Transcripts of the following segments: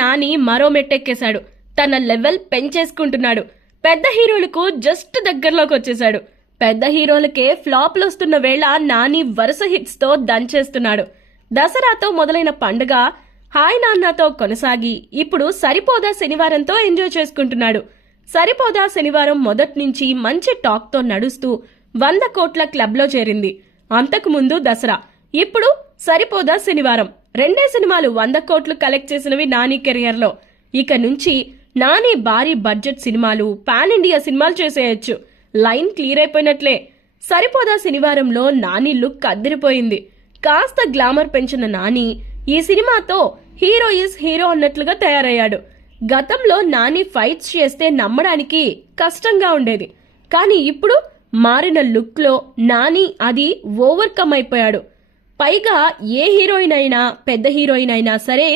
నాని మరో మెట్టెక్కేశాడు. తన లెవెల్ పెంచేసుకుంటున్నాడు. పెద్ద హీరోలకు జస్ట్ దగ్గరలోకి వచ్చేశాడు. పెద్ద హీరోలకే ఫ్లాప్లు వస్తున్న వేళ నాని వరుస హిట్స్ తో దంచేస్తున్నాడు. దసరాతో మొదలైన పండుగ హాయ్ నాన్నతో కొనసాగి ఇప్పుడు సరిపోదా శనివారంతో ఎంజాయ్ చేసుకుంటున్నాడు. సరిపోదా శనివారం మొదటి నుంచి మంచి టాక్ తో నడుస్తూ 100 కోట్ల క్లబ్ లో చేరింది. అంతకు ముందు దసరా, ఇప్పుడు సరిపోదా శనివారం. రెండే సినిమాలు 100 కోట్లు కలెక్ట్ చేసినవి నాని కెరియర్ లో. ఇక నుంచి నాని భారీ బడ్జెట్ సినిమాలు, పాన్ ఇండియా సినిమాలు చేసేయచ్చు. లైన్ క్లియర్ అయిపోయినట్లే. సరిపోదా శనివారంలో నాని లుక్ అదిరిపోయింది. కాస్త గ్లామర్ పెంచిన నాని ఈ సినిమాతో హీరో ఈజ్ హీరో అన్నట్లుగా తయారయ్యాడు. గతంలో నాని ఫైట్స్ చేస్తే నమ్మడానికి కష్టంగా ఉండేది. కానీ ఇప్పుడు మారిన లుక్ లో నాని అది ఓవర్కమ్ అయిపోయాడు. పైగా ఏ హీరోయిన్ అయినా, పెద్ద హీరోయిన్ అయినా సరే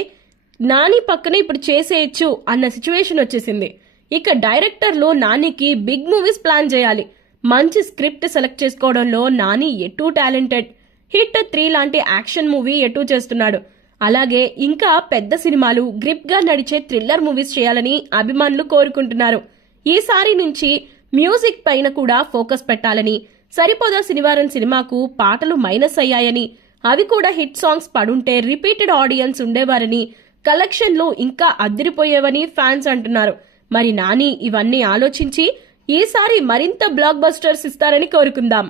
నాని పక్కన ఇప్పుడు చేసేయచ్చు అన్న సిచ్యువేషన్ వచ్చేసింది. ఇక డైరెక్టర్లు నానికి బిగ్ మూవీస్ ప్లాన్ చేయాలి. మంచి స్క్రిప్ట్ సెలెక్ట్ చేసుకోవడంలో నాని ఎటూ టాలెంటెడ్. హిట్ 3 లాంటి యాక్షన్ మూవీ ఎటూ చేస్తున్నాడు. అలాగే ఇంకా పెద్ద సినిమాలు, గ్రిప్ గా నడిచే థ్రిల్లర్ మూవీస్ చేయాలని అభిమానులు కోరుకుంటున్నారు. ఈసారి నుంచి మ్యూజిక్ పైన కూడా ఫోకస్ పెట్టాలని, సరిపోదా శనివారం సినిమాకు పాటలు మైనస్ అయ్యాయని, అవి కూడా హిట్ సాంగ్స్ పడుంటే రిపీటెడ్ ఆడియన్స్ ఉండేవారని, కలెక్షన్లు ఇంకా అదిరిపోయేవని ఫ్యాన్స్ అంటున్నారు. మరి నాని ఇవన్నీ ఆలోచించి ఈసారి మరింత బ్లాక్ బస్టర్స్ ఇస్తారని కోరుకుందాం.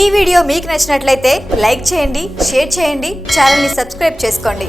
ఈ వీడియో మీకు నచ్చినట్లయితే లైక్ చేయండి, షేర్ చేయండి, ఛానల్ని సబ్స్క్రైబ్ చేసుకోండి.